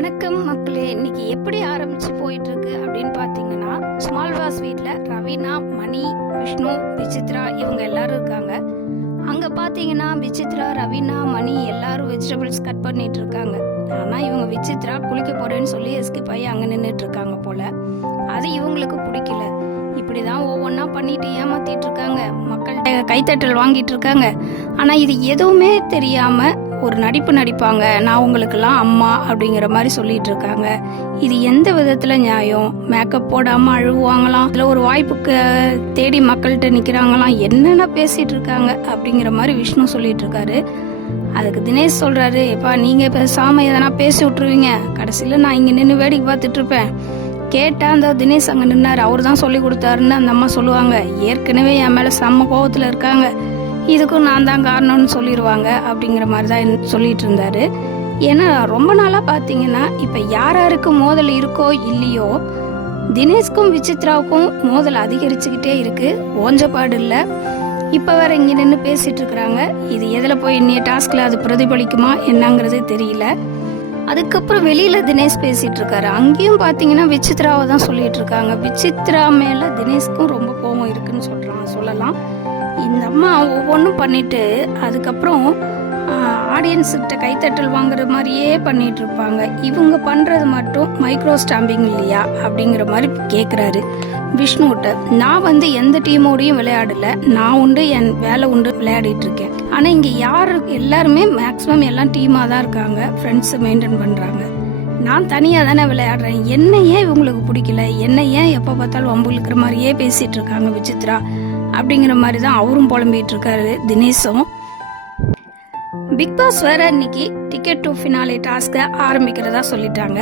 வணக்கம் மக்களே. இன்னைக்கு எப்படி ஆரம்பிச்சு போயிட்டு இருக்கு அப்படின்னு பாத்தீங்கன்னா, ஸ்மால் வாஸ் வீட்ல ரவீனா, மணி, விஷ்ணு, விசித்ரா இவங்க எல்லாரும் இருக்காங்க. அங்க பாத்தீங்கன்னா விசித்ரா, ரவீனா, மணி எல்லாரும் வெஜிடபிள்ஸ் கட் பண்ணிட்டு இருக்காங்க. ஆனா இவங்க விசித்ரா குளிக்க போறேன்னு சொல்லி எஸ்கேப் ஆகி அங்க நின்றுட்டு இருக்காங்க போல. அது இவங்களுக்கு பிடிக்கல. இப்படிதான் ஒவ்வொன்றா பண்ணிட்டு ஏமாத்திட்டு இருக்காங்க, மக்கள்கிட்ட கைத்தட்டல் வாங்கிட்டு இருக்காங்க. ஆனா இது எதுவுமே தெரியாம ஒரு நடிப்பு நடிப்பாங்க. நான் உங்களுக்கெல்லாம் அம்மா அப்படிங்கிற மாதிரி சொல்லிட்டு இருக்காங்க. இது எந்த விதத்துல நியாயம்? மேக்கப் போடாம அழுவாங்களாம், இதுல ஒரு வாய்ப்புக்கு தேடி மக்கள்கிட்ட நிக்கிறாங்களாம், என்னென்ன பேசிட்டு இருக்காங்க அப்படிங்கிற மாதிரி விஷ்ணு சொல்லிட்டு இருக்காரு. அதுக்கு தினேஷ் சொல்றாரு, எப்பா நீங்க பேசாம எதனா பேசி விட்டுருவீங்க, கடைசியில நான் இங்க நின்று வேடிக்கை பார்த்துட்டு இருப்பேன். கேட்டா அந்த தினேஷ் அங்க நின்னாரு, அவர் தான் சொல்லி கொடுத்தாருன்னு அந்த அம்மா சொல்லுவாங்க. ஏற்கனவே என் மேல செம்ம கோவத்துல இருக்காங்க, இதுக்கும் நான் தான் காரணம்னு சொல்லிடுவாங்க அப்படிங்கிற மாதிரி தான் சொல்லிட்டு இருந்தாரு. ஏன்னா ரொம்ப நாளாக பார்த்தீங்கன்னா இப்போ யாருக்கு மோதல் இருக்கோ இல்லையோ, தினேஷ்க்கும் விசித்ராவுக்கும் மோதல் அதிகரிச்சுக்கிட்டே இருக்கு, ஓஞ்சப்பாடு இல்லை. இப்போ வேற இங்கே நின்று பேசிட்டு இருக்கிறாங்க. இது எதில் போய் இன்னைய டாஸ்கில் அது பிரதிபலிக்குமா என்னங்கிறது தெரியல. அதுக்கப்புறம் வெளியில தினேஷ் பேசிட்டு இருக்காரு. அங்கேயும் பார்த்தீங்கன்னா விசித்ராவை தான் சொல்லிட்டு இருக்காங்க. விசித்ரா மேல தினேஷ்க்கும் ரொம்ப கோபம் இருக்குன்னு சொல்லலாம். இந்த அம்மா ஒவ்வொன்றும் பண்ணிட்டு அதுக்கப்புறம் ஆடியன்ஸுக்கிட்ட கைத்தட்டல் வாங்குற மாதிரியே பண்ணிட்டு இருப்பாங்க. இவங்க பண்றது மட்டும் மைக்ரோ ஸ்டாம்பிங் இல்லையா அப்படிங்கிற மாதிரி கேட்குறாரு விஷ்ணுகிட்ட. நான் எந்த டீமோடையும் விளையாடல, நான் உண்டு என் வேலை உண்டு விளையாடிட்டு இருக்கேன். ஆனா இங்க எல்லாருமே மேக்சிமம் எல்லாம் டீமா தான் இருக்காங்க, ஃப்ரெண்ட்ஸ் மெயின்டைன் பண்றாங்க. நான் தனியா தானே விளையாடுறேன், என்ன ஏன் இவங்களுக்கு பிடிக்கல, என்ன ஏன் எப்ப பார்த்தாலும் வம்புழுக்கிற மாதிரியே பேசிட்டு இருக்காங்க விசித்ரா அப்படிங்கிற மாதிரி தான் அவரும் புலம்பிட்டு இருக்காரு தினேஷும். பிக் பாஸ் வேற இன்னைக்கு டிக்கெட் டு ஃபினாலே டாஸ்க ஆரம்பிக்கிறதா சொல்லிட்டாங்க.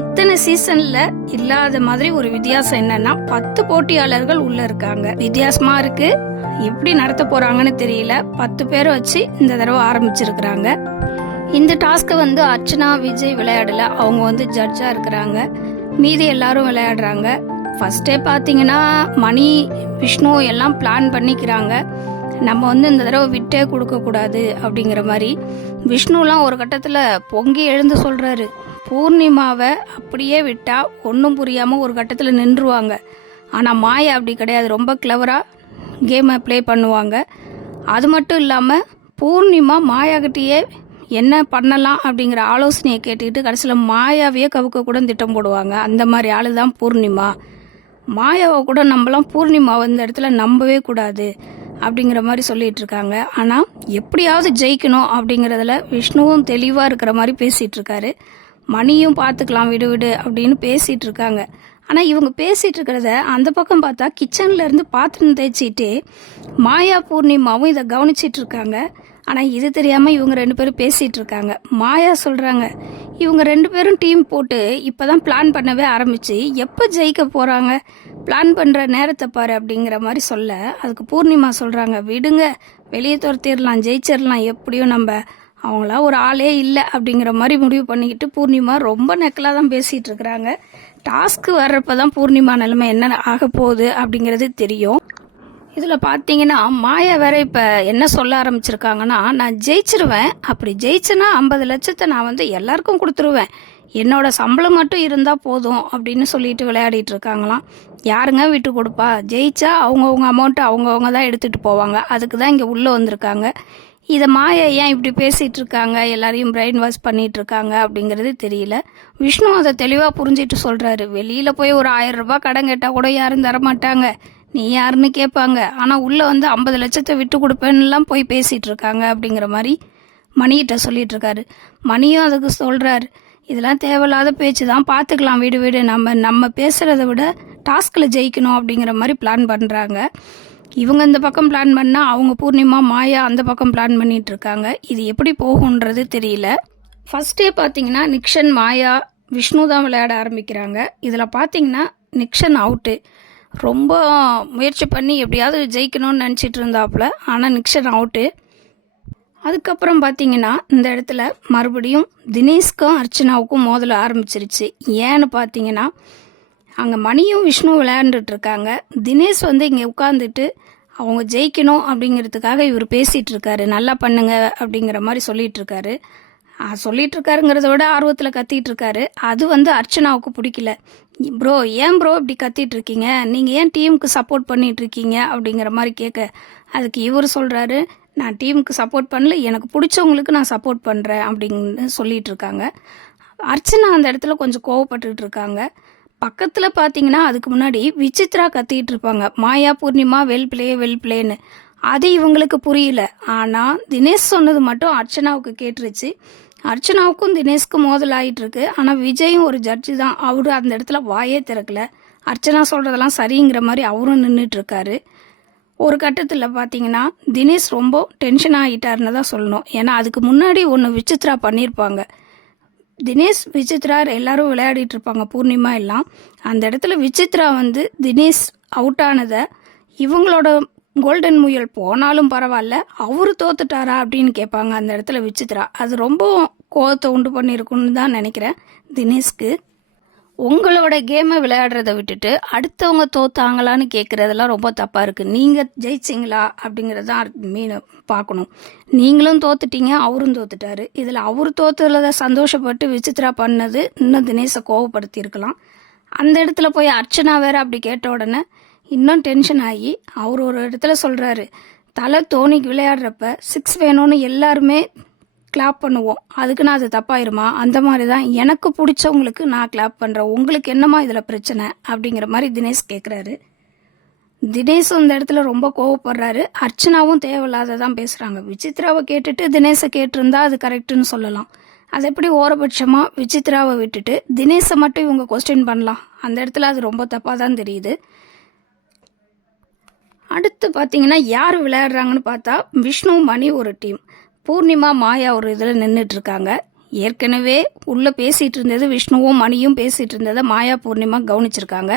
இத்தனை சீசன்ல இல்லாத மாதிரி ஒரு வித்தியாசம் என்னன்னா, 10 போட்டியாளர்கள் உள்ள இருக்காங்க. வித்தியாசமா இருக்கு, எப்படி நடத்த போறாங்கன்னு தெரியல. 10 பேரை வச்சு இந்த தடவை ஆரம்பிச்சிருக்கிறாங்க. இந்த டாஸ்க அர்ச்சனா, விஜய் விளையாடல, அவங்க ஜட்ஜா இருக்கிறாங்க. மீதி எல்லாரும் விளையாடுறாங்க. ஃபர்ஸ்டே பார்த்தீங்கன்னா மணி, விஷ்ணு எல்லாம் பிளான் பண்ணிக்கிறாங்க. நம்ம இந்த தடவை விட்டே கொடுக்கக்கூடாது அப்படிங்கிற மாதிரி. விஷ்ணுலாம் ஒரு கட்டத்தில் பொங்கி எழுந்து சொல்கிறாரு, பூர்ணிமாவை அப்படியே விட்டா ஒன்றும் புரியாமல் ஒரு கட்டத்தில் நின்றுவாங்க. ஆனால் மாயா அப்படி கிடையாது, ரொம்ப கிளவராக கேமை ப்ளே பண்ணுவாங்க. அது மட்டும் இல்லாமல் பூர்ணிமா மாயாகிட்டேயே என்ன பண்ணலாம் அப்படிங்கிற ஆலோசனையை கேட்டுக்கிட்டு கடைசியில் மாயாவையே கவுக்க கூட திட்டம் போடுவாங்க. அந்த மாதிரி ஆளு தான் பூர்ணிமா. மாயாவை கூட நம்மளாம் பூர்ணிமா இந்த இடத்துல நம்பவே கூடாது அப்படிங்கிற மாதிரி சொல்லிட்டு இருக்காங்க. ஆனால் எப்படியாவது ஜெயிக்கணும் அப்படிங்கிறதுல விஷ்ணுவும் தெளிவாக இருக்கிற மாதிரி பேசிட்டு இருக்காரு. மணியும் பார்த்துக்கலாம் விடு விடு அப்படின்னு பேசிட்டு இருக்காங்க. ஆனால் இவங்க பேசிட்டு இருக்கிறத அந்த பக்கம் பார்த்தா கிச்சன்ல இருந்து பாத்திரம் தேய்ச்சிட்டு மாயா பூர்ணிமாவும் இதை கவனிச்சிட்டு இருக்காங்க. ஆனால் இது தெரியாமல் இவங்க 2 பேரும் பேசிட்டு இருக்காங்க. மாயா சொல்றாங்க, இவங்க 2 பேரும் டீம் போட்டு இப்போதான் பிளான் பண்ணவே ஆரம்பிச்சு எப்போ ஜெயிக்க போறாங்க, பிளான் பண்ற நேரத்தை பாரு அப்படிங்கிற மாதிரி சொல்ல, அதுக்கு பூர்ணிமா சொல்றாங்க, விடுங்க வெளியே துரத்திடலாம், ஜெயிச்சிடலாம், எப்படியும் நம்ம அவங்களா ஒரு ஆளே இல்லை அப்படிங்கிற மாதிரி முடிவு பண்ணிக்கிட்டு பூர்ணிமா ரொம்ப நெக்கலாக தான் பேசிட்டு இருக்கிறாங்க. டாஸ்க்கு வர்றப்பதான் பூர்ணிமா நிலைமை என்ன ஆக போகுது அப்படிங்கிறது தெரியும். இதில் பார்த்தீங்கன்னா மாயா வேற இப்போ என்ன சொல்ல ஆரம்பிச்சிருக்காங்கன்னா, நான் ஜெயிச்சிருவேன், அப்படி ஜெயிச்சேன்னா 50 லட்சத்தை நான் எல்லாருக்கும் கொடுத்துருவேன், என்னோட சம்பளம் மட்டும் இருந்தால் போதும் அப்படின்னு சொல்லிட்டு விளையாடிட்டு இருக்காங்களாம். யாருங்க விட்டு கொடுப்பா, ஜெயிச்சா அவங்கவுங்க அமௌண்ட்டை அவங்கவுங்க தான் எடுத்துகிட்டு போவாங்க. அதுக்கு தான் இங்கே உள்ளே வந்திருக்காங்க. இதை மாயா ஏன் இப்படி பேசிகிட்டு இருக்காங்க, எல்லாரையும் பிரெயின் வாஷ் பண்ணிட்டு இருக்காங்க அப்படிங்கிறது தெரியல. விஷ்ணு அதை தெளிவாக புரிஞ்சிட்டு சொல்கிறாரு, வெளியில் போய் ஒரு 1000 ரூபாய் கடன் கேட்டால் கூட யாரும் தரமாட்டாங்க, நீ யாருன்னு கேட்பாங்க, ஆனால் உள்ளே 50 லட்சத்தை விட்டு கொடுப்பேன்னுலாம் போய் பேசிகிட்டு இருக்காங்க அப்படிங்கிற மாதிரி மணிகிட்ட சொல்லிட்டு இருக்காரு. மணியும் அதுக்கு சொல்கிறாரு, இதெல்லாம் தேவையில்லாத பேச்சு தான், பார்த்துக்கலாம் விடு விடு, நம்ம பேசுகிறத விட டாஸ்கில் ஜெயிக்கணும் அப்படிங்கிற மாதிரி பிளான் பண்ணுறாங்க. இவங்க இந்த பக்கம் பிளான் பண்ணால் அவங்க பூர்ணிமா, மாயா அந்த பக்கம் பிளான் பண்ணிட்டு இருக்காங்க. இது எப்படி போகுன்றது தெரியல. ஃபர்ஸ்டே பார்த்தீங்கன்னா நிக்ஷன், மாயா, விஷ்ணு தான் விளையாட ஆரம்பிக்கிறாங்க. இதில் பார்த்தீங்கன்னா நிக்ஷன் அவுட்டு. ரொம்ப முயற்சி பண்ணி எப்படியாவது ஜெயிக்கணும்னு நினச்சிட்டு இருந்தாப்புல, ஆனால் நிக்ஷன் அவுட்டு. அதுக்கப்புறம் பார்த்தீங்கன்னா இந்த இடத்துல மறுபடியும் தினேஷ்க்கும் அர்ச்சனாவுக்கும் மோதல ஆரம்பிச்சிருச்சு. ஏன்னு பார்த்தீங்கன்னா அங்கே மணியும் விஷ்ணு விளையாண்டுட்டு இருக்காங்க. தினேஷ் இங்கே உட்காந்துட்டு அவங்க ஜெயிக்கணும் அப்படிங்கிறதுக்காக இவர் பேசிகிட்டு இருக்காரு, நல்லா பண்ணுங்க அப்படிங்கிற மாதிரி சொல்லிட்டு இருக்காரு. சொல்லிட்டு இருக்காருங்கிறத விட ஆர்வத்தில் கத்திட்டு இருக்காரு. அது வந்து அர்ச்சனாவுக்கு பிடிக்கல. ப்ரோ ஏன் ப்ரோ இப்படி கத்திட்டு இருக்கீங்க, நீங்கள் ஏன் டீமுக்கு சப்போர்ட் பண்ணிட்டு இருக்கீங்க அப்படிங்கிற மாதிரி கேட்க, அதுக்கு இவர் சொல்கிறாரு, நான் டீமுக்கு சப்போர்ட் பண்ணல, எனக்கு பிடிச்சவங்களுக்கு நான் சப்போர்ட் பண்ணுறேன் அப்படின்னு சொல்லிட்டு இருக்காங்க. அர்ச்சனா அந்த இடத்துல கொஞ்சம் கோவப்பட்டுட்டு இருக்காங்க. பக்கத்தில் பார்த்தீங்கன்னா அதுக்கு முன்னாடி விசித்ரா கத்திட்டு இருப்பாங்க, மாயா பூர்ணிமா வெல் பிளேன்னு. அது இவங்களுக்கு புரியல. ஆனால் தினேஷ் சொன்னது மட்டும் அர்ச்சனாவுக்கு கேட்டுருச்சு. அர்ச்சனாவுக்கும் தினேஷ்க்கும் மோதல் ஆகிட்டு இருக்கு. ஆனால் விஜயும் ஒரு ஜட்ஜு தான், அவரு அந்த இடத்துல வாயே திறக்கல. அர்ச்சனா சொல்கிறதெல்லாம் சரிங்கிற மாதிரி அவரும் நின்றுட்டு இருக்காரு. ஒரு கட்டத்தில் பார்த்தீங்கன்னா தினேஷ் ரொம்ப டென்ஷன் ஆகிட்டாருன்னு தான் சொல்லணும். ஏன்னா அதுக்கு முன்னாடி ஒன்று விசித்ரா பண்ணியிருப்பாங்க. தினேஷ் விசித்ரா எல்லாரும் விளையாடிட்டு இருப்பாங்க, பூர்ணிமா எல்லாம். அந்த இடத்துல விசித்ரா வந்து தினேஷ் அவுட் ஆனதை இவங்களோட கோல்டன் முயல் போனாலும் பரவாயில்ல, அவரு தோத்துட்டாரா அப்படின்னு கேட்பாங்க அந்த இடத்துல விசித்ரா. அது ரொம்ப கோவத்தை உண்டு பண்ணியிருக்குன்னு தான் நினைக்கிறேன் தினேஷ்க்கு. உங்களோட கேமை விளையாடுறத விட்டுட்டு அடுத்தவங்க தோத்தாங்களான்னு கேட்குறதெல்லாம் ரொம்ப தப்பாக இருக்குது. நீங்கள் ஜெயிச்சிங்களா அப்படிங்கிறது தான் மீன் பார்க்கணும். நீங்களும் தோத்துட்டீங்க, அவரும் தோத்துட்டாரு. இதில் அவர் தோத்துறத சந்தோஷப்பட்டு விசித்ரா பண்ணது இன்னும் தினேஷை கோவப்படுத்தியிருக்கலாம். அந்த இடத்துல போய் அர்ச்சனா வேற அப்படி கேட்ட உடனே இன்னும் டென்ஷன் ஆகி அவர் ஒரு இடத்துல சொல்கிறாரு, தலை தோனிக்கு விளையாடுறப்ப 6 வேணும்னு எல்லாருமே கிளாப் பண்ணுவோம், அதுக்குன்னு அது தப்பாயிருமா? அந்த மாதிரி தான் எனக்கு பிடிச்சவங்களுக்கு நான் கிளாப் பண்ணுறேன், உங்களுக்கு என்னம்மா இதில் பிரச்சனை அப்படிங்கிற மாதிரி தினேஷ் கேட்குறாரு. தினேஷும் இந்த இடத்துல ரொம்ப கோவப்படுறாரு. அர்ச்சனாவும் தேவையில்லாததான் பேசுகிறாங்க. விசித்ராவை கேட்டுட்டு தினேஷை கேட்டிருந்தா அது கரெக்டுன்னு சொல்லலாம். அது எப்படி ஓரபட்சமாக விசித்ராவை விட்டுட்டு தினேஷை மட்டும் இவங்க கொஸ்டின் பண்ணலாம்? அந்த இடத்துல அது ரொம்ப தப்பாக தான் தெரியுது. அடுத்து பார்த்தீங்கன்னா யார் விளையாடுறாங்கன்னு பார்த்தா விஷ்ணு மணி ஒரு டீம், பூர்ணிமா மாயா ஒரு இதில் நின்றுட்டு இருக்காங்க. ஏற்கனவே உள்ளே பேசிகிட்டு இருந்தது விஷ்ணுவும் மணியும் பேசிகிட்டு இருந்ததை மாயா பூர்ணிமா கவனிச்சிருக்காங்க.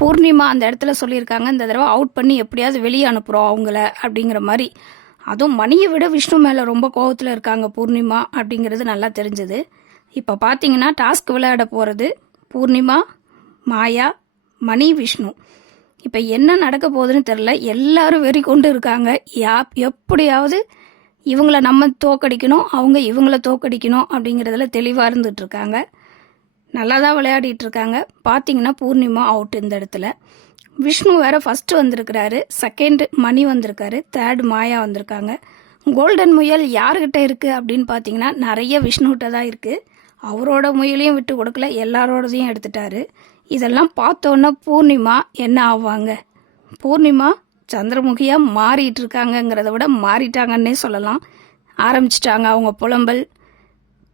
பூர்ணிமா அந்த இடத்துல சொல்லியிருக்காங்க, இந்த தடவை அவுட் பண்ணி எப்படியாவது வெளியே அனுப்புகிறோம் அவங்கள அப்படிங்கிற மாதிரி. அதுவும் மணியை விட விஷ்ணு மேலே ரொம்ப கோவத்தில் இருக்காங்க பூர்ணிமா அப்படிங்கிறது நல்லா தெரிஞ்சது. இப்போ பார்த்தீங்கன்னா டாஸ்க் விளையாட போகிறது பூர்ணிமா, மாயா, மணி, விஷ்ணு. இப்போ என்ன நடக்க போகுதுன்னு தெரில. எல்லாரும் வெறி கொண்டு இருக்காங்க. எப்படியாவது இவங்களை நம்ம தோக்கடிக்கணும், அவங்க இவங்களை தோக்கடிக்கணும் அப்படிங்கிறதுல தெளிவாக இருந்துட்டு இருக்காங்க. நல்லா தான் விளையாடிட்டு இருக்காங்க. பார்த்தீங்கன்னா பூர்ணிமா அவுட் இந்த இடத்துல. விஷ்ணு வேற ஃபர்ஸ்ட் வந்திருக்கிறாரு, செகண்ட் மணி வந்திருக்காரு, தேர்ட் மாயா வந்திருக்காங்க. கோல்டன் முயல் யாருக்கிட்ட இருக்குது அப்படின்னு பார்த்தீங்கன்னா நிறைய விஷ்ணுகிட்ட தான் இருக்குது. அவரோட முயலையும் விட்டு கொடுக்கல, எல்லாரோடதையும் எடுத்துட்டாரு. இதெல்லாம் பார்த்தோன்னா பூர்ணிமா என்ன ஆவாங்க? பூர்ணிமா சந்திரமுகியாக மாறிட்டு இருக்காங்கங்கிறத விட மாறிட்டாங்கன்னே சொல்லலாம். ஆரம்பிச்சிட்டாங்க அவங்க புலம்பல்,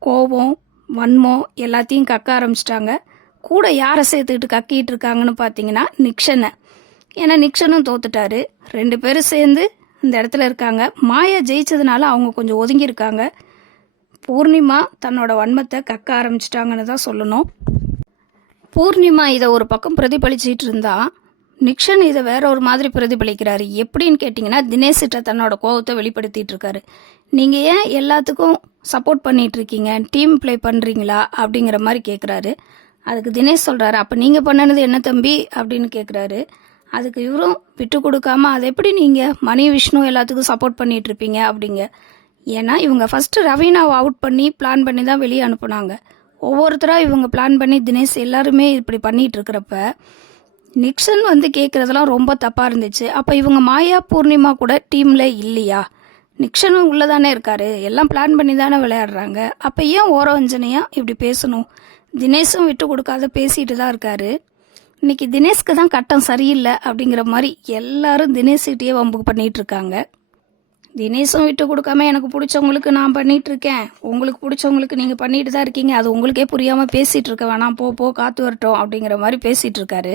கோபம், வன்மம் எல்லாத்தையும் கக்க ஆரம்பிச்சிட்டாங்க. கூட யாரை சேர்த்துக்கிட்டு கக்கிட்டு இருக்காங்கன்னு பார்த்தீங்கன்னா நிக்ஷனை. ஏன்னா நிக்ஷனும் தோத்துட்டாரு. 2 பேரும் சேர்ந்து இந்த இடத்துல இருக்காங்க. மாயா ஜெயிச்சதுனால அவங்க கொஞ்சம் ஒதுங்கியிருக்காங்க. பூர்ணிமா தன்னோட வன்மத்தை கக்க ஆரம்பிச்சிட்டாங்கன்னு தான் சொல்லணும். பூர்ணிமா இதை ஒரு பக்கம் பிரதிபலிச்சிட்டு இருந்தா நிக்ஷன் இதை வேற ஒரு மாதிரி பிரதிபலிக்கிறாரு. எப்படின்னு கேட்டிங்கன்னா தினேஷ்கிட்ட தன்னோட கோபத்தை வெளிப்படுத்திட்டு இருக்காரு. நீங்கள் ஏன் எல்லாத்துக்கும் சப்போர்ட் பண்ணிட்டு இருக்கீங்க, டீம் பிளே பண்ணுறீங்களா அப்படிங்கிற மாதிரி கேட்குறாரு. அதுக்கு தினேஷ் சொல்கிறாரு, அப்போ நீங்கள் பண்ணனது என்ன தம்பி அப்படின்னு கேட்குறாரு. அதுக்கு இவரும் விட்டு கொடுக்காம, அது எப்படி நீங்கள் மணி விஷ்ணு எல்லாத்துக்கும் சப்போர்ட் பண்ணிட்டு இருப்பீங்க அப்படிங்க. ஏன்னா இவங்க ஃபஸ்ட்டு ரவீனாவை அவுட் பண்ணி பிளான் பண்ணி தான் வெளியே அனுப்புனாங்க. ஒவ்வொருத்தராக இவங்க பிளான் பண்ணி தினேஷ் எல்லாருமே இப்படி பண்ணிட்டு இருக்கிறப்ப நிக்ஷன் வந்து கேட்குறதெல்லாம் ரொம்ப தப்பாக இருந்துச்சு. அப்போ இவங்க மாயா பூர்ணிமா கூட டீமில் இல்லையா? நிக்ஷனும் உள்ளே தானே இருக்காரு, எல்லாம் பிளான் பண்ணி தானே விளையாடுறாங்க. அப்போ ஏன் ஓரவஞ்சனையாக இப்படி பேசணும்? தினேஷும் விட்டு கொடுக்காத பேசிட்டு தான் இருக்காரு. இன்னைக்கு தினேஷ்க்கு தான் கட்டம் சரியில்லை அப்படிங்கிற மாதிரி எல்லாரும் தினேஷ்கிட்டயே வம்பு பண்ணிட்டு இருக்காங்க. தினேஷும் விட்டு கொடுக்காம எனக்கு பிடிச்சவங்களுக்கு நான் பண்ணிட்டு இருக்கேன், உங்களுக்கு பிடிச்சவங்களுக்கு நீங்கள் பண்ணிட்டு தான் இருக்கீங்க, அது உங்களுக்கே புரியாமல் பேசிகிட்டு இருக்க வேணாம், போ காத்து வரட்டும் அப்படிங்கிற மாதிரி பேசிகிட்டு இருக்காரு.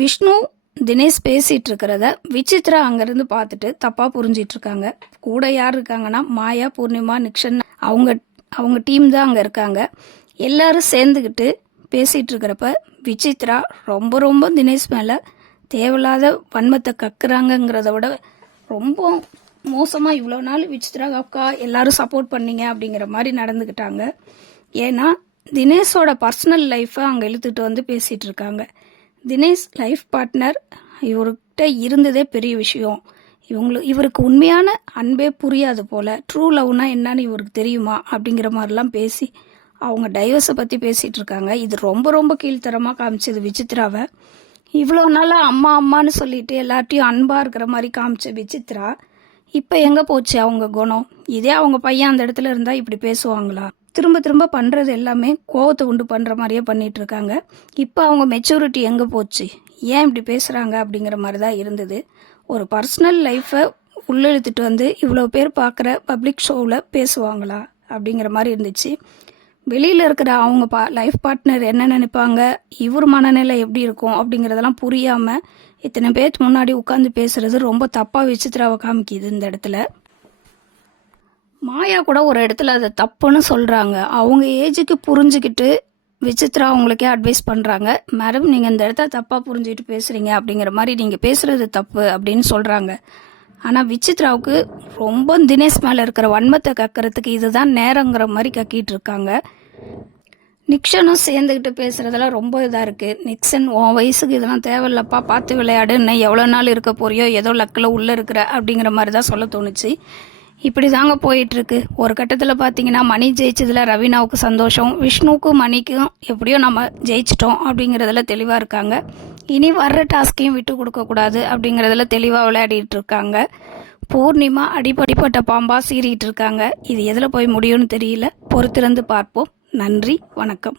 விஷ்ணு தினேஷ் பேசிகிட்டு இருக்கிறத விசித்ரா அங்கேருந்து பார்த்துட்டு தப்பாக புரிஞ்சிட்டு இருக்காங்க. கூட யார் இருக்காங்கன்னா மாயா, பூர்ணிமா, நிக்ஷன் அவங்க டீம் தான் அங்கே இருக்காங்க. எல்லாரும் சேர்ந்துக்கிட்டு பேசிகிட்டு இருக்கிறப்ப விசித்ரா ரொம்ப தினேஷ் மேலே தேவையில்லாத வன்மத்தை கக்குறாங்கங்கிறத விட ரொம்ப மோசமாக இவ்வளோ நாள் விசித்ரா அக்கா எல்லாரும் சப்போர்ட் பண்ணீங்க அப்படிங்கிற மாதிரி நடந்துக்கிட்டாங்க. ஏன்னா தினேஷோட பர்சனல் லைஃப்பை அங்கே இழுத்துட்டு வந்து பேசிகிட்டு இருக்காங்க. தினேஷ் லைஃப் பார்ட்னர் இவர்கிட்ட இருந்ததே பெரிய விஷயம். இவருக்கு உண்மையான அன்பே புரியாது போல், ட்ரூ லவ்னா என்னன்னு இவருக்கு தெரியுமா அப்படிங்கிற மாதிரிலாம் பேசி அவங்க டைவர்ஸை பற்றி பேசிகிட்டு இருக்காங்க. இது ரொம்ப ரொம்ப கீழ்த்தரமாக காமிச்சது விசித்ராவை. இவ்வளோ நாளாக அம்மா அம்மான்னு சொல்லிட்டு எல்லாத்தையும் அன்பாக இருக்கிற மாதிரி காமிச்ச விசித்ரா இப்போ எங்கே போச்சு அவங்க குணம்? இதே அவங்க பையன் அந்த இடத்துல இருந்தால் இப்படி பேசுவாங்களா? திரும்ப திரும்ப பண்ணுறது எல்லாமே கோவத்தை உண்டு பண்ணுற மாதிரியே பண்ணிட்டு இருக்காங்க. இப்போ அவங்க மெச்சூரிட்டி எங்கே போச்சு? ஏன் இப்படி பேசுகிறாங்க அப்படிங்கிற மாதிரி தான் இருந்தது. ஒரு பர்சனல் லைஃப்பை உள்ளெழுத்துட்டு வந்து இவ்வளோ பேர் பார்க்குற பப்ளிக் ஷோவில் பேசுவாங்களா அப்படிங்கிற மாதிரி இருந்துச்சு. வெளியில் இருக்கிற அவங்க லைஃப் பார்ட்னர் என்ன நினைப்பாங்க, இவர் மனநிலை எப்படி இருக்கும் அப்படிங்கிறதெல்லாம் புரியாமல் இத்தனை பேருக்கு முன்னாடி உட்காந்து பேசுறது ரொம்ப தப்பாக விசித்ராவை காமிக்குது. இந்த இடத்துல மாயா கூட ஒரு இடத்துல அதை தப்புன்னு சொல்கிறாங்க. அவங்க ஏஜுக்கு புரிஞ்சுக்கிட்டு விசித்ரா அவங்களுக்கே அட்வைஸ் பண்ணுறாங்க, மேடம் நீங்கள் இந்த இடத்த தப்பாக புரிஞ்சுக்கிட்டு பேசுகிறீங்க, அப்படிங்கிற மாதிரி நீங்கள் பேசுகிறது தப்பு அப்படின்னு சொல்கிறாங்க. ஆனால் விசித்ராவுக்கு ரொம்ப தினேஷ் மேலே இருக்கிற வன்மத்தை கக்கிறதுக்கு இதுதான் நேரங்கிற மாதிரி கக்கிட்டு இருக்காங்க. நிக்சனும் சேர்ந்துக்கிட்டு பேசுகிறதெல்லாம் ரொம்ப இதாக இருக்குது. நிக்சன் உன் வயசுக்கு இதெல்லாம் தேவையில்லப்பா, பார்த்து விளையாடு, இன்னும் எவ்வளோ நாள் இருக்க போறியோ, ஏதோ லக்கில் உள்ளே இருக்கிற அப்படிங்கிற மாதிரி தான் சொல்ல தோணுச்சு. இப்படி தாங்க போயிட்டுருக்கு. ஒரு கட்டத்தில் பார்த்தீங்கன்னா மணி ஜெயிச்சதில் ரவீனாவுக்கு சந்தோஷம், விஷ்ணுவுக்கும் மணிக்கும் எப்படியோ நம்ம ஜெயிச்சிட்டோம் அப்படிங்கிறதுல தெளிவாக இருக்காங்க. இனி வர்ற டாஸ்கையும் விட்டு கொடுக்கக்கூடாது அப்படிங்கிறதுல தெளிவாக விளையாடிட்டு இருக்காங்க. பூர்ணிமா அடிப்பட்ட பாம்பா சீறிட்டு இருக்காங்க. இது எதில் போய் முடியும்னு தெரியல. பொறுத்திருந்து பார்ப்போம். நன்றி, வணக்கம்.